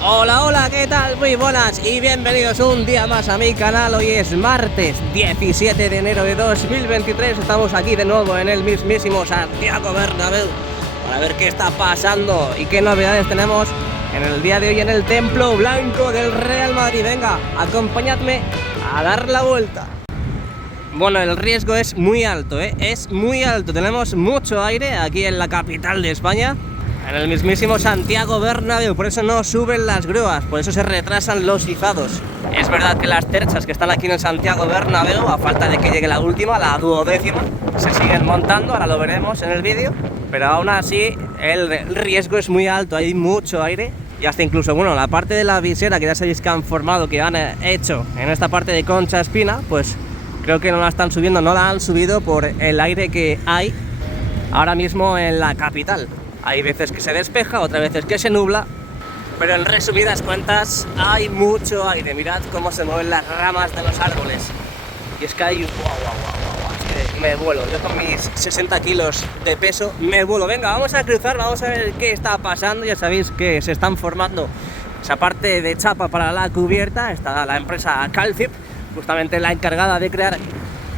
Hola, hola, ¿qué tal? Muy buenas y bienvenidos un día más a mi canal. Hoy es martes 17 de enero de 2023. Estamos aquí de nuevo en el mismísimo Santiago Bernabéu para ver qué está pasando y qué novedades tenemos en el día de hoy en el Templo Blanco del Real Madrid. Venga, acompañadme a dar la vuelta. Bueno, el riesgo es muy alto, es muy alto. Tenemos mucho aire aquí en la capital de España, en el mismísimo Santiago Bernabéu. Por eso no suben las grúas, por eso se retrasan los izados. Es verdad que las terchas que están aquí en el Santiago Bernabéu, a falta de que llegue la última, la 12ª, se siguen montando, ahora lo veremos en el vídeo. Pero aún así el riesgo es muy alto, hay mucho aire. Y hasta incluso, bueno, la parte de la visera que ya sabéis que han formado, que han hecho en esta parte de concha espina, pues creo que no la están subiendo, no la han subido por el aire que hay ahora mismo en la capital. Hay veces que se despeja, otras veces que se nubla, pero en resumidas cuentas hay mucho aire. Mirad cómo se mueven las ramas de los árboles. Y es que hay... ¡Wow! Es que me vuelo. Yo con mis 60 kilos de peso me vuelo. Venga, vamos a cruzar, vamos a ver qué está pasando. Ya sabéis que se están formando esa parte de chapa para la cubierta. Está la empresa Calcip, justamente la encargada de crear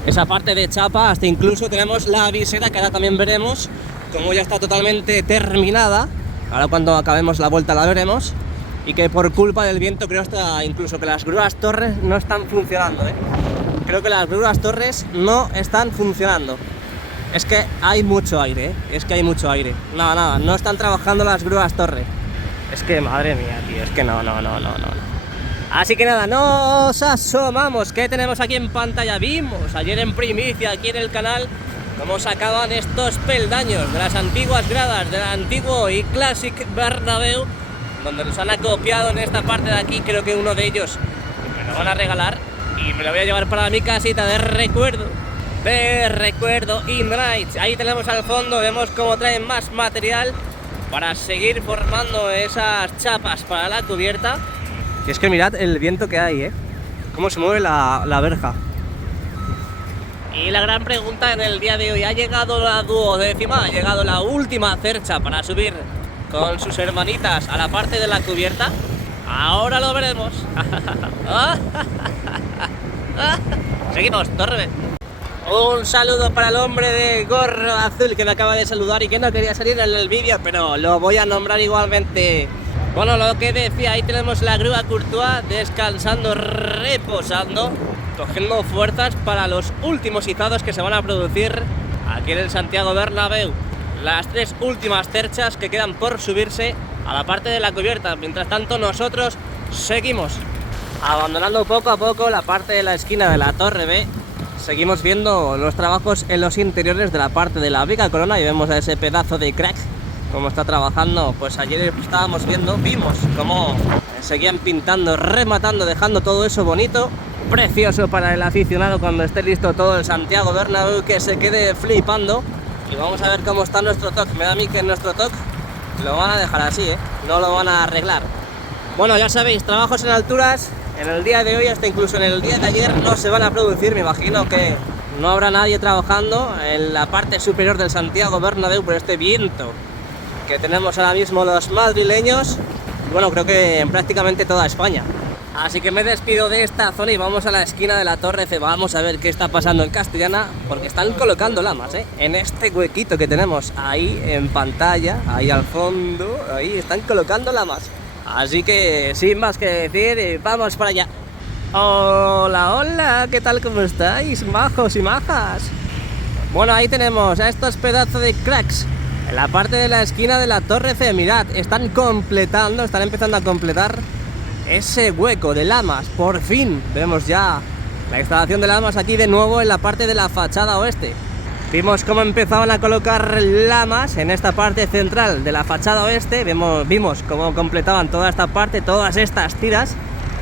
esa parte de chapa. Hasta incluso tenemos la visera, que ahora también veremos como ya está totalmente terminada. Ahora cuando acabemos la vuelta la veremos. Y que por culpa del viento creo hasta incluso que las grúas torres no están funcionando, Creo que las grúas torres no están funcionando. Es que hay mucho aire, Es que hay mucho aire. Nada, no están trabajando las grúas torres. Es que madre mía, tío, es que no. Así que nada, nos asomamos. ¿Qué tenemos aquí en pantalla? Vimos ayer en primicia aquí en el canal cómo sacaban estos peldaños de las antiguas gradas del antiguo y Classic Bernabéu, donde nos han acopiado en esta parte de aquí. Creo que uno de ellos me lo van a regalar y me lo voy a llevar para mi casita de recuerdo in the night. Ahí tenemos al fondo, vemos cómo traen más material para seguir formando esas chapas para la cubierta. Y es que mirad el viento que hay, cómo se mueve la verja. Y la gran pregunta en el día de hoy: ¿ha llegado la 12ª? ¿Ha llegado la última cercha para subir con sus hermanitas a la parte de la cubierta? Ahora lo veremos. Seguimos, Torre. Un saludo para el hombre de gorro azul que me acaba de saludar y que no quería salir en el vídeo, pero lo voy a nombrar igualmente. Bueno, lo que decía, ahí tenemos la grúa Courtois descansando, reposando, cogiendo fuerzas para los últimos izados que se van a producir aquí en el Santiago Bernabéu. Las 3 últimas cerchas que quedan por subirse a la parte de la cubierta. Mientras tanto, nosotros seguimos abandonando poco a poco la parte de la esquina de la Torre B. Seguimos viendo los trabajos en los interiores de la parte de la viga corona y vemos a ese pedazo de crack cómo está trabajando. Pues ayer vimos cómo seguían pintando, rematando, dejando todo eso bonito, precioso para el aficionado cuando esté listo todo el Santiago Bernabéu, que se quede flipando. Y vamos a ver cómo está nuestro toque. Me da a mí que nuestro toque lo van a dejar así, no lo van a arreglar. Bueno, ya sabéis, trabajos en alturas en el día de hoy, hasta incluso en el día de ayer, no se van a producir. Me imagino que no habrá nadie trabajando en la parte superior del Santiago Bernabéu por este viento que tenemos ahora mismo los madrileños, y bueno, creo que en prácticamente toda España. Así que me despido de esta zona y vamos a la esquina de la Torre C. Vamos a ver qué está pasando en Castellana, porque están colocando lamas, en este huequito que tenemos ahí en pantalla, ahí al fondo, ahí están colocando lamas. Así que sin más que decir, vamos para allá. Hola, ¿qué tal? ¿Cómo estáis, majos y majas? Bueno, ahí tenemos a estos pedazos de cracks en la parte de la esquina de la Torre C. Mirad, están empezando a completar ese hueco de lamas. Por fin vemos ya la instalación de lamas aquí de nuevo en la parte de la fachada oeste. Vimos cómo empezaban a colocar lamas en esta parte central de la fachada oeste. Vimos cómo completaban toda esta parte, todas estas tiras.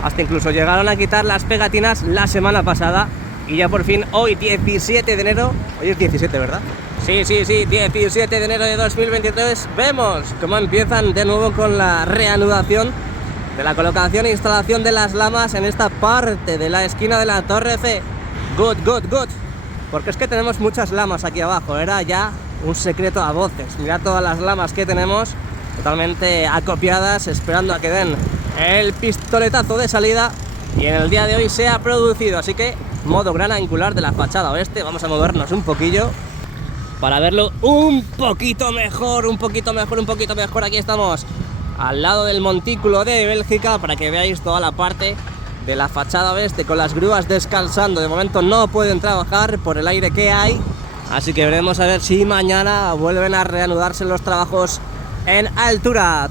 Hasta incluso llegaron a quitar las pegatinas la semana pasada. Y ya por fin, hoy 17 de enero, hoy es 17, ¿verdad? Sí, 17 de enero de 2023, vemos cómo empiezan de nuevo con la reanudación de la colocación e instalación de las lamas en esta parte de la esquina de la Torre C. Good. Porque es que tenemos muchas lamas aquí abajo, era ya un secreto a voces. Mirad todas las lamas que tenemos, totalmente acopiadas, esperando a que den el pistoletazo de salida y en el día de hoy se ha producido, así que modo gran angular de la fachada oeste. Vamos a movernos un poquillo para verlo un poquito mejor. Aquí estamos al lado del montículo de Bélgica para que veáis toda la parte de la fachada oeste con las grúas descansando. De momento no pueden trabajar por el aire que hay, así que veremos a ver si mañana vuelven a reanudarse los trabajos en altura.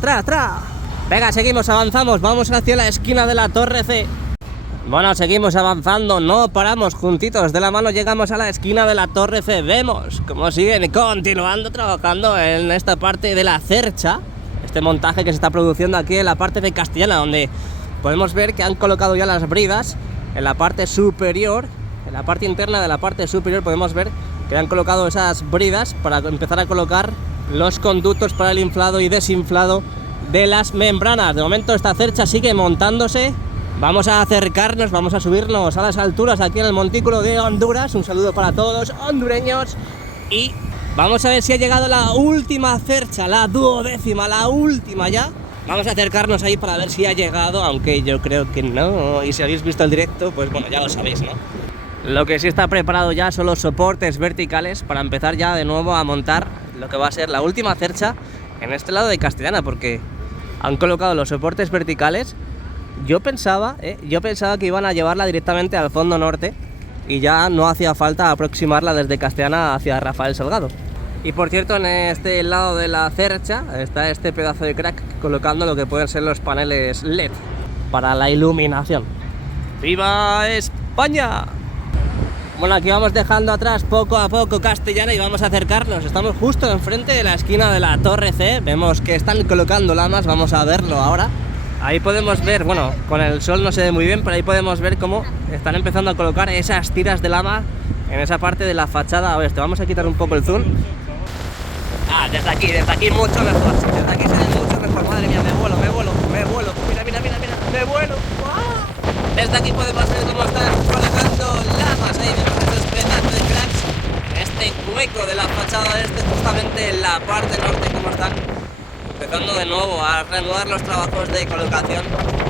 Venga, seguimos, avanzamos, vamos hacia la esquina de la Torre C. Bueno, seguimos avanzando, no paramos, juntitos de la mano llegamos a la esquina de la Torre C. Vemos cómo siguen continuando trabajando en esta parte de la cercha, este montaje que se está produciendo aquí en la parte de Castellana, donde podemos ver que han colocado ya las bridas en la parte superior, en la parte interna de la parte superior podemos ver que han colocado esas bridas para empezar a colocar los conductos para el inflado y desinflado de las membranas. De momento esta cercha sigue montándose. Vamos a acercarnos, vamos a subirnos a las alturas aquí en el montículo de Honduras. Un saludo para todos hondureños. Y vamos a ver si ha llegado la última cercha, la 12ª, la última ya. Vamos a acercarnos ahí para ver si ha llegado, aunque yo creo que no. Y si habéis visto el directo, pues bueno, ya lo sabéis, ¿no? Lo que sí está preparado ya son los soportes verticales para empezar ya de nuevo a montar lo que va a ser la última cercha en este lado de Castellana, porque han colocado los soportes verticales. Yo pensaba que iban a llevarla directamente al fondo norte y ya no hacía falta aproximarla desde Castellana hacia Rafael Salgado. Y por cierto, en este lado de la cercha está este pedazo de crack colocando lo que pueden ser los paneles LED para la iluminación. ¡Viva España! Bueno, aquí vamos dejando atrás poco a poco Castellana y vamos a acercarnos. Estamos justo enfrente de la esquina de la Torre C. Vemos que están colocando lamas, vamos a verlo ahora. Ahí podemos ver, bueno, con el sol no se ve muy bien, pero ahí podemos ver cómo están empezando a colocar esas tiras de lama en esa parte de la fachada oeste. Vamos a quitar un poco el zoom. Desde aquí mucho mejor. Desde aquí se ve mucho mejor. Madre mía, me vuelo. Mira, me vuelo. ¡Wow! Desde aquí podemos ver cómo están colocando lamas. Ahí vemos esos pedazos de cracks en este hueco de la fachada este, justamente en la parte norte, cómo están empezando de nuevo a reanudar los trabajos de colocación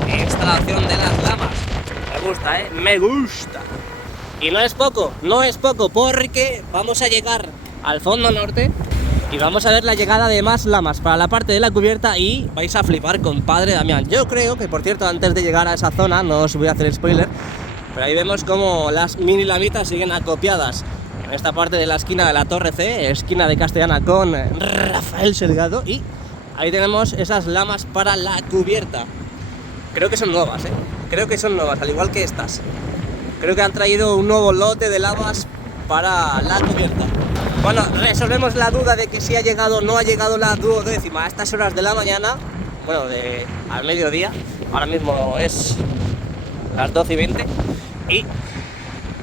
e instalación de las lamas. Me gusta. Y no es poco, porque vamos a llegar al fondo norte y vamos a ver la llegada de más lamas para la parte de la cubierta y vais a flipar, compadre Damián. Yo creo que, por cierto, antes de llegar a esa zona, no os voy a hacer spoiler, pero ahí vemos como las mini lamitas siguen acopiadas en esta parte de la esquina de la Torre C, esquina de Castellana con Rafael Salgado, y ahí tenemos esas lamas para la cubierta. Creo que son nuevas, al igual que estas. Creo que han traído un nuevo lote de lamas para la cubierta. Bueno, resolvemos la duda de que si ha llegado o no ha llegado la 12ª a estas horas de la mañana. Bueno, al mediodía. Ahora mismo es las 12:20 y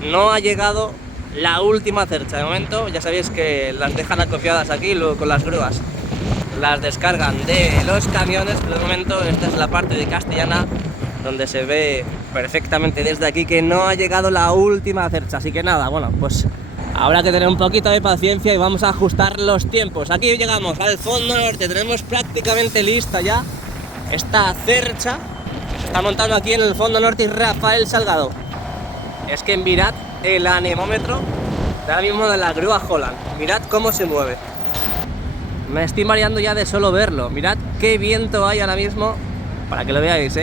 no ha llegado la última cercha. De momento ya sabéis que las dejan acopiadas aquí, luego con las grúas las descargan de los camiones, pero de momento esta es la parte de Castellana donde se ve perfectamente desde aquí que no ha llegado la última cercha. Así que nada, bueno, pues habrá que tener un poquito de paciencia y vamos a ajustar los tiempos. Aquí llegamos al fondo norte, tenemos prácticamente lista ya esta cercha que se está montando aquí en el fondo norte y Rafael Salgado. Es que mirad el anemómetro de ahora mismo de la grúa Holland, mirad cómo se mueve. Me estoy mareando ya de solo verlo. Mirad qué viento hay ahora mismo, para que lo veáis,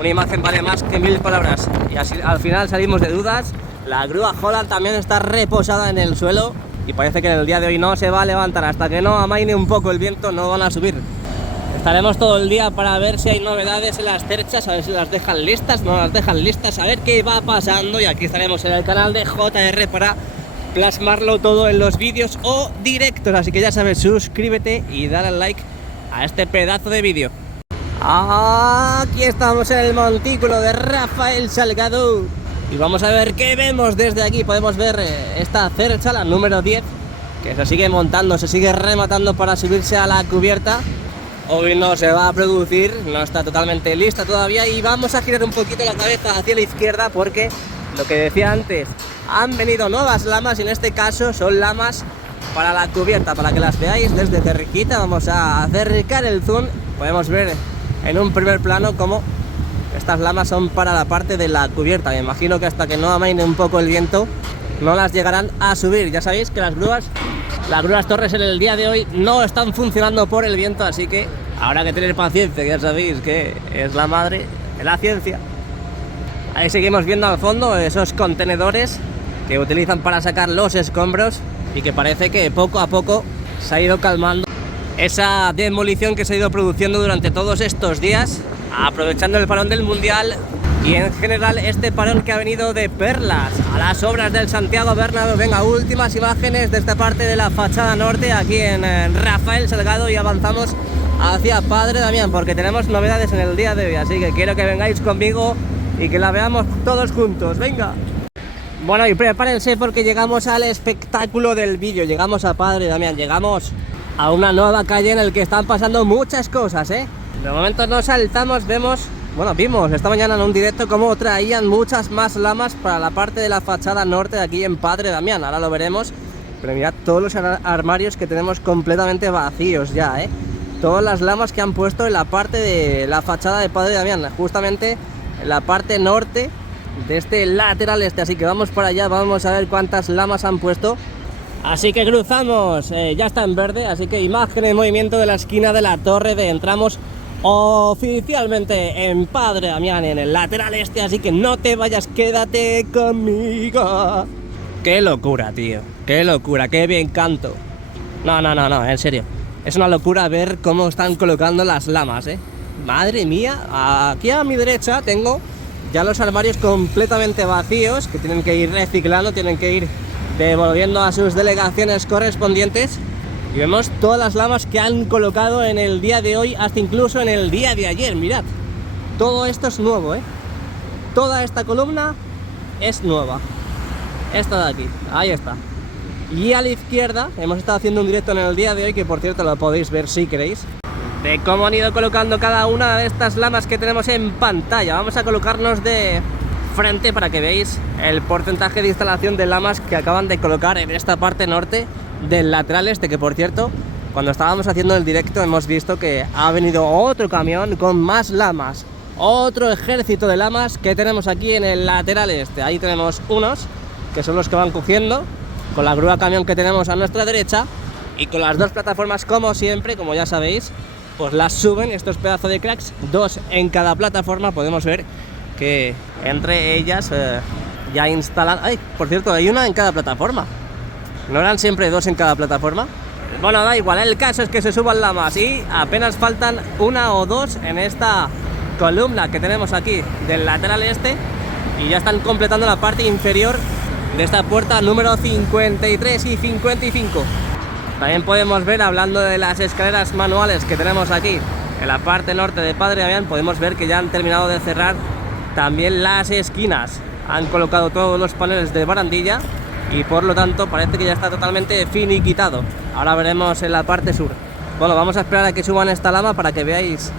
Una imagen vale más que 1000 palabras. Y así al final salimos de dudas. La grúa Holland también está reposada en el suelo y parece que en el día de hoy no se va a levantar. Hasta que no amaine un poco el viento no van a subir. Estaremos todo el día para ver si hay novedades en las cerchas, a ver si las dejan listas, no las dejan listas, a ver qué va pasando. Y aquí estaremos en el canal de JR para plasmarlo todo en los vídeos o directos, así que ya sabes, suscríbete y dale al like a este pedazo de vídeo. Aquí estamos en el montículo de Rafael Salgado y vamos a ver qué vemos desde aquí. Podemos ver esta cercha, la número 10, que se sigue montando, se sigue rematando para subirse a la cubierta. Hoy no se va a producir, no está totalmente lista todavía y vamos a girar un poquito la cabeza hacia la izquierda porque, lo que decía antes, han venido nuevas lamas y en este caso son lamas para la cubierta, para que las veáis desde cerquita. Vamos a acercar el zoom, podemos ver en un primer plano cómo Estas lamas son para la parte de la cubierta. Me imagino que hasta que no amaine un poco el viento no las llegarán a subir. Ya sabéis que las grúas Torres en el día de hoy no están funcionando por el viento, así que habrá que tener paciencia, que ya sabéis que es la madre de la ciencia. Ahí seguimos viendo al fondo esos contenedores que utilizan para sacar los escombros y que parece que poco a poco se ha ido calmando esa demolición que se ha ido produciendo durante todos estos días, aprovechando el parón del Mundial y en general este parón que ha venido de perlas a las obras del Santiago Bernabéu. Venga, últimas imágenes de esta parte de la fachada norte aquí en Rafael Salgado y avanzamos hacia Padre Damián porque tenemos novedades en el día de hoy, así que quiero que vengáis conmigo y que la veamos todos juntos. Venga. Bueno, y prepárense porque llegamos al espectáculo del vídeo, llegamos a Padre Damián, llegamos a una nueva calle en la que están pasando muchas cosas, ¿eh? De momento nos saltamos, vimos esta mañana en un directo cómo traían muchas más lamas para la parte de la fachada norte de aquí en Padre Damián, ahora lo veremos, pero mirad todos los armarios que tenemos completamente vacíos ya, ¿eh? Todas las lamas que han puesto en la parte de la fachada de Padre Damián, justamente en la parte norte de este lateral este, así que vamos por allá, vamos a ver cuántas lamas han puesto. Así que cruzamos, ya está en verde, así que imagen en movimiento de la esquina de la torre de entramos oficialmente en Padre Damián, en el lateral este, así que no te vayas, quédate conmigo. Qué locura, tío, qué locura, qué bien canto. No, en serio, es una locura ver cómo están colocando las lamas, Madre mía, aquí a mi derecha tengo ya los armarios completamente vacíos, que tienen que ir reciclando, tienen que ir devolviendo a sus delegaciones correspondientes. Y vemos todas las lamas que han colocado en el día de hoy, hasta incluso en el día de ayer. Mirad, todo esto es nuevo, Toda esta columna es nueva. Esta de aquí, ahí está. Y a la izquierda, hemos estado haciendo un directo en el día de hoy, que por cierto lo podéis ver si queréis, de cómo han ido colocando cada una de estas lamas que tenemos en pantalla. Vamos a colocarnos de frente para que veáis el porcentaje de instalación de lamas que acaban de colocar en esta parte norte del lateral este, que por cierto, cuando estábamos haciendo el directo hemos visto que ha venido otro camión con más lamas, otro ejército de lamas que tenemos aquí en el lateral este. Ahí tenemos unos que son los que van cogiendo con la grúa camión que tenemos a nuestra derecha, y con las dos plataformas, como siempre, como ya sabéis, pues las suben estos pedazos de cracks, dos en cada plataforma. Podemos ver que entre ellas ya instalan... ¡Ay! Por cierto, hay una en cada plataforma. ¿No eran siempre dos en cada plataforma? Bueno, da igual, el caso es que se suban lamas y apenas faltan una o dos en esta columna que tenemos aquí del lateral este, y ya están completando la parte inferior de esta puerta número 53 y 55. También podemos ver, hablando de las escaleras manuales que tenemos aquí en la parte norte de Padre Damián, podemos ver que ya han terminado de cerrar también las esquinas. Han colocado todos los paneles de barandilla y por lo tanto parece que ya está totalmente finiquitado. Ahora veremos en la parte sur. Bueno, vamos a esperar a que suban esta lama para que veáis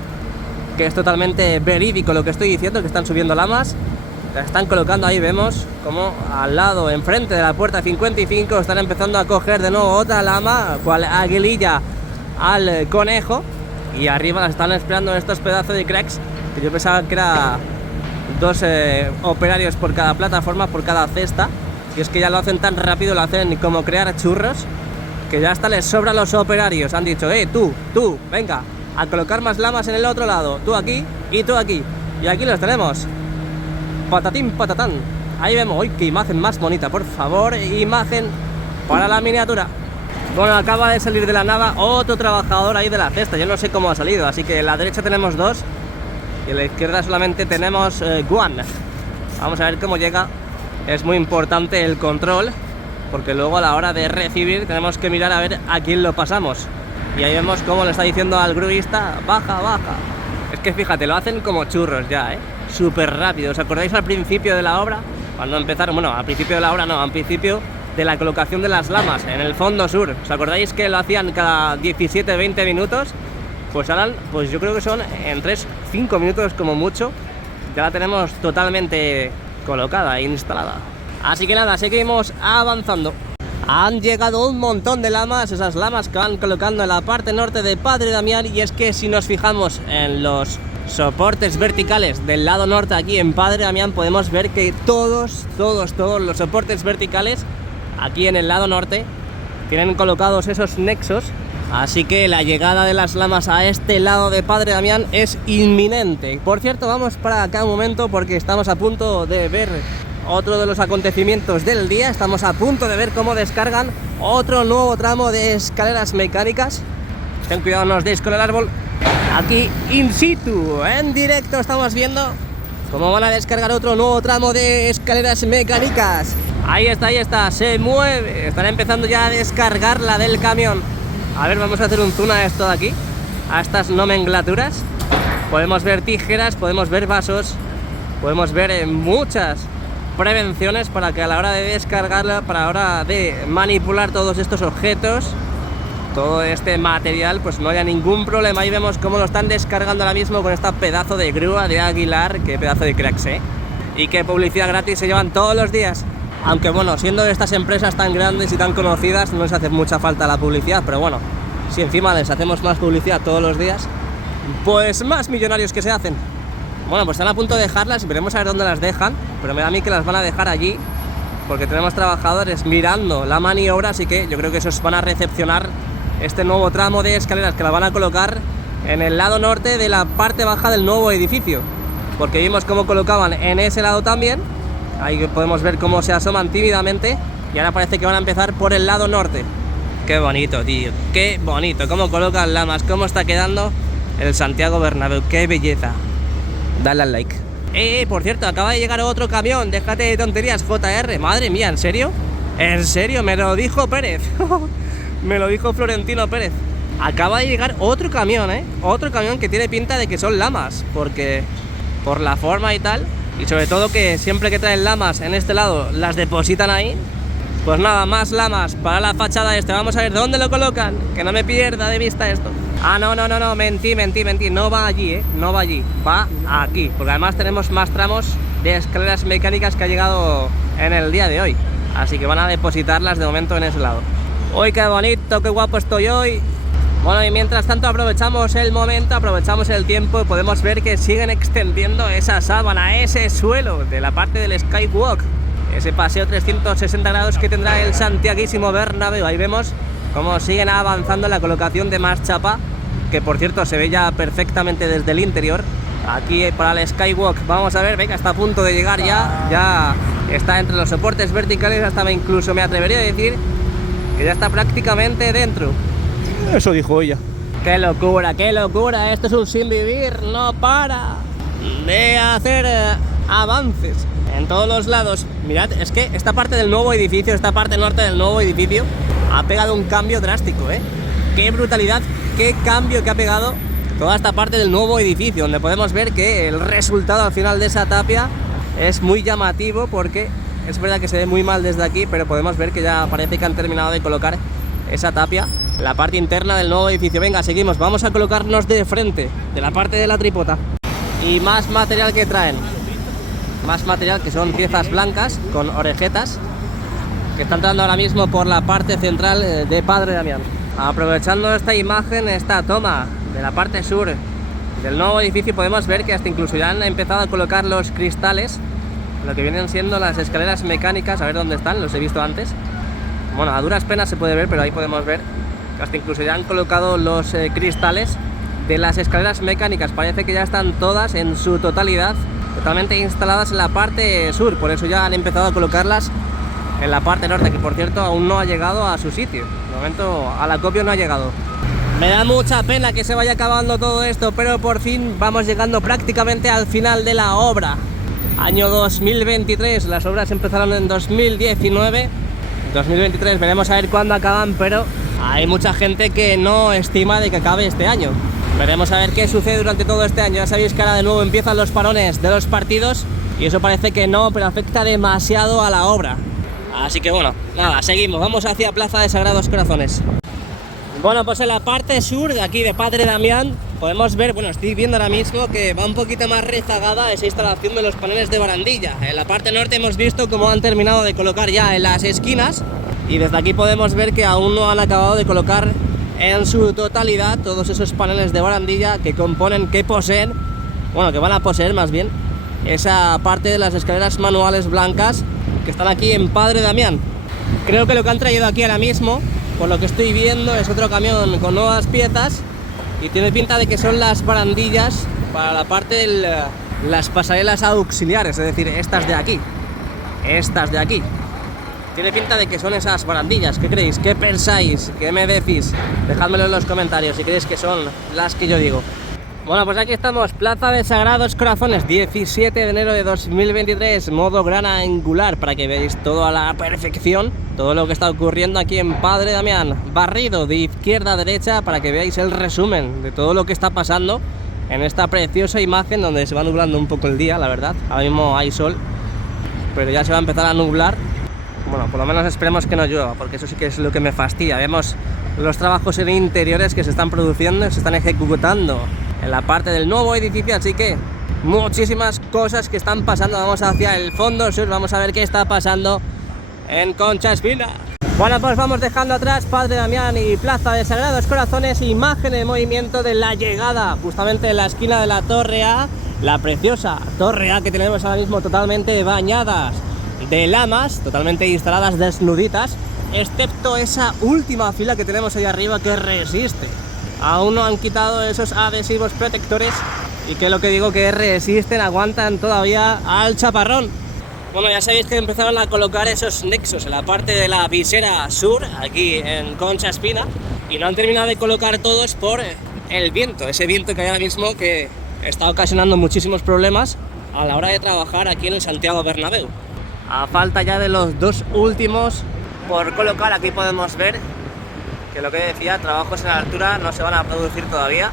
que es totalmente verídico lo que estoy diciendo, que están subiendo lamas. La están colocando ahí, vemos como al lado, enfrente de la puerta 55, están empezando a coger de nuevo otra lama, cual aguililla al conejo, y arriba las están esperando estos pedazos de cracks, que yo pensaba que era dos operarios por cada plataforma, por cada cesta, y es que ya lo hacen tan rápido, lo hacen como crear churros, que ya hasta les sobran los operarios. Han dicho, tú, venga, a colocar más lamas en el otro lado, tú aquí y tú aquí, y aquí los tenemos. Patatín, patatán. Ahí vemos, ¡uy, qué imagen más bonita! Por favor, imagen para la miniatura. Bueno, acaba de salir de la nava otro trabajador ahí de la cesta. Yo no sé cómo ha salido, así que en la derecha tenemos dos y en la izquierda solamente tenemos one. Vamos a ver cómo llega. Es muy importante el control, porque luego a la hora de recibir tenemos que mirar a ver a quién lo pasamos. Y ahí vemos cómo le está diciendo al gruista, baja, baja. Es que fíjate, lo hacen como churros ya, súper rápido. ¿Os acordáis al principio de la obra? Cuando empezaron, bueno, al principio de la obra no, al principio de la colocación de las lamas en el fondo sur. ¿Os acordáis que lo hacían cada 17-20 minutos? Pues ahora, pues yo creo que son en 3-5 minutos como mucho. Ya la tenemos totalmente colocada e instalada. Así que nada, seguimos avanzando. Han llegado un montón de lamas, esas lamas que van colocando en la parte norte de Padre Damián, y es que si nos fijamos en los soportes verticales del lado norte aquí en Padre Damián, podemos ver que todos los soportes verticales aquí en el lado norte tienen colocados esos nexos, así que la llegada de las lamas a este lado de Padre Damián es inminente. Por cierto, vamos para acá un momento porque estamos a punto de ver otro de los acontecimientos del día. Estamos a punto de ver cómo descargan otro nuevo tramo de escaleras mecánicas. Ten cuidado, no os deis con el árbol. Aquí in situ, en directo, estamos viendo cómo van a descargar otro nuevo tramo de escaleras mecánicas. Ahí está, se mueve. Están empezando ya a descargar la del camión. A ver, vamos a hacer un zoom a esto de aquí, a estas nomenclaturas. Podemos ver tijeras, podemos ver vasos, podemos ver muchas prevenciones para que a la hora de descargarla, para la hora de manipular todos estos objetos, todo este material, pues no haya ningún problema. Ahí vemos cómo lo están descargando ahora mismo con esta pedazo de grúa de Aguilar. Qué pedazo de cracks, ¿eh? Y qué publicidad gratis se llevan todos los días. Aunque bueno, siendo estas empresas tan grandes y tan conocidas, no les hace mucha falta la publicidad, pero bueno, si encima les hacemos más publicidad todos los días, pues más millonarios que se hacen. Bueno, pues están a punto de dejarlas, veremos a ver dónde las dejan, pero me da a mí que las van a dejar allí, porque tenemos trabajadores mirando la maniobra, así que yo creo que esos van a recepcionar este nuevo tramo de escaleras que la van a colocar en el lado norte de la parte baja del nuevo edificio, porque vimos cómo colocaban en ese lado también. Ahí podemos ver cómo se asoman tímidamente y ahora parece que van a empezar por el lado norte. Qué bonito, tío, qué bonito, cómo colocan lamas, cómo está quedando el Santiago Bernabéu, qué belleza. Dale al like. Por cierto, acaba de llegar otro camión, déjate de tonterías, JR. Madre mía, ¿en serio? ¿En serio? Me lo dijo Pérez. Me lo dijo Florentino Pérez. Acaba de llegar otro camión, otro camión que tiene pinta de que son lamas, porque por la forma y tal, y sobre todo que siempre que traen lamas en este lado las depositan ahí. Pues nada, más lamas para la fachada este. Vamos a ver dónde lo colocan, que no me pierda de vista esto. Ah, no, mentí, no va allí, no va allí, va aquí, porque además tenemos más tramos de escaleras mecánicas que ha llegado en el día de hoy, así que van a depositarlas de momento en ese lado. Uy, qué bonito, qué guapo estoy hoy. Bueno, y mientras tanto aprovechamos el momento, aprovechamos el tiempo y podemos ver que siguen extendiendo esa sábana, ese suelo de la parte del Skywalk, ese paseo 360 grados que tendrá el santiaguísimo Bernabéu. Ahí vemos cómo siguen avanzando en la colocación de más chapa, que por cierto se ve ya perfectamente desde el interior. Aquí para el Skywalk, vamos a ver, venga, está a punto de llegar ya está entre los soportes verticales, hasta incluso me atrevería a decir que ya está prácticamente dentro. Eso dijo ella. ¡Qué locura, qué locura! Esto es un sin vivir, no para de hacer avances en todos los lados. Mirad, es que esta parte del nuevo edificio, esta parte norte del nuevo edificio, ha pegado un cambio drástico, ¡Qué brutalidad, qué cambio que ha pegado toda esta parte del nuevo edificio! Donde podemos ver que el resultado al final de esa tapia es muy llamativo, porque es verdad que se ve muy mal desde aquí, pero podemos ver que ya parece que han terminado de colocar esa tapia, la parte interna del nuevo edificio. Venga, seguimos, vamos a colocarnos de frente, de la parte de la tripota. Y más material que traen, más material que son piezas blancas con orejetas, que están entrando ahora mismo por la parte central de Padre Damián. Aprovechando esta imagen, esta toma de la parte sur del nuevo edificio, podemos ver que hasta incluso ya han empezado a colocar los cristales, lo que vienen siendo las escaleras mecánicas. A ver dónde están, los he visto antes. Bueno, a duras penas se puede ver, pero ahí podemos ver que hasta incluso ya han colocado los cristales de las escaleras mecánicas. Parece que ya están todas en su totalidad, totalmente instaladas en la parte sur, por eso ya han empezado a colocarlas en la parte norte, que por cierto aún no ha llegado a su sitio. De momento al acopio no ha llegado. Me da mucha pena que se vaya acabando todo esto, pero por fin vamos llegando prácticamente al final de la obra. Año 2023, las obras empezaron en 2019. 2023 veremos a ver cuándo acaban, pero hay mucha gente que no estima de que acabe este año. Veremos a ver qué sucede durante todo este año. Ya sabéis que ahora de nuevo empiezan los parones de los partidos y eso parece que no, pero afecta demasiado a la obra. Así que bueno, nada, seguimos, vamos hacia Plaza de Sagrados Corazones. Bueno, pues en la parte sur de aquí de Padre Damián podemos ver, bueno, estoy viendo ahora mismo que va un poquito más rezagada esa instalación de los paneles de barandilla. En la parte norte hemos visto cómo han terminado de colocar ya en las esquinas, y desde aquí podemos ver que aún no han acabado de colocar en su totalidad todos esos paneles de barandilla que componen, que poseen bueno, que van a poseer más bien, esa parte de las escaleras manuales blancas que están aquí en Padre Damián. Creo que lo que han traído aquí ahora mismo, por lo que estoy viendo, es otro camión con nuevas piezas y tiene pinta de que son las barandillas para la parte de las pasarelas auxiliares, es decir, estas de aquí. Estas de aquí. Tiene pinta de que son esas barandillas. ¿Qué creéis? ¿Qué pensáis? ¿Qué me decís? Dejádmelo en los comentarios si creéis que son las que yo digo. Bueno, pues aquí estamos, Plaza de Sagrados Corazones, 17 de enero de 2023, modo gran angular, para que veáis todo a la perfección, todo lo que está ocurriendo aquí en Padre Damián. Barrido de izquierda a derecha para que veáis el resumen de todo lo que está pasando en esta preciosa imagen donde se va nublando un poco el día, la verdad. Ahora mismo hay sol, pero ya se va a empezar a nublar. Bueno, por lo menos esperemos que no llueva, porque eso sí que es lo que me fastidia. Vemos los trabajos en interiores que se están produciendo, se están ejecutando en la parte del nuevo edificio, así que muchísimas cosas que están pasando. Vamos hacia el fondo sur, vamos a ver qué está pasando en Concha Espina. Bueno, pues vamos dejando atrás Padre Damián y Plaza de Sagrados Corazones, imagen de movimiento de la llegada justamente en la esquina de la Torre A, la preciosa Torre A que tenemos ahora mismo totalmente bañadas de lamas, totalmente instaladas desnuditas, excepto esa última fila que tenemos ahí arriba que resiste. Aún no han quitado esos adhesivos protectores y que lo que digo que resisten, aguantan todavía al chaparrón. Bueno, ya sabéis que empezaron a colocar esos nexos en la parte de la visera sur, aquí en Concha Espina, y no han terminado de colocar todos por el viento, ese viento que hay ahora mismo que está ocasionando muchísimos problemas a la hora de trabajar aquí en el Santiago Bernabéu. A falta ya de los dos últimos por colocar, aquí podemos ver que lo que decía, trabajos en la altura no se van a producir todavía.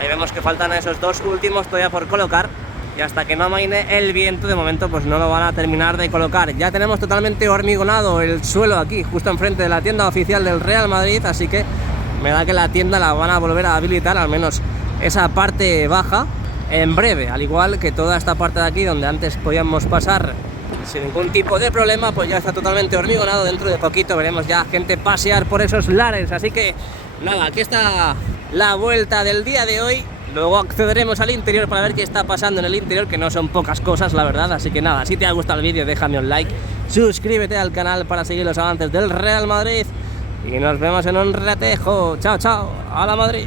Ahí vemos que faltan esos dos últimos todavía por colocar y hasta que no amaine el viento de momento pues no lo van a terminar de colocar. Ya tenemos totalmente hormigonado el suelo aquí justo enfrente de la tienda oficial del Real Madrid, así que me da que la tienda la van a volver a habilitar, al menos esa parte baja, en breve, al igual que toda esta parte de aquí donde antes podíamos pasar sin ningún tipo de problema, pues ya está totalmente hormigonado. Dentro de poquito veremos ya gente pasear por esos lares, así que nada, aquí está la vuelta del día de hoy. Luego accederemos al interior para ver qué está pasando en el interior, que no son pocas cosas, la verdad. Así que nada, si te ha gustado el vídeo déjame un like, suscríbete al canal para seguir los avances del Real Madrid y nos vemos en un ratejo. Chao, chao, a la Madrid.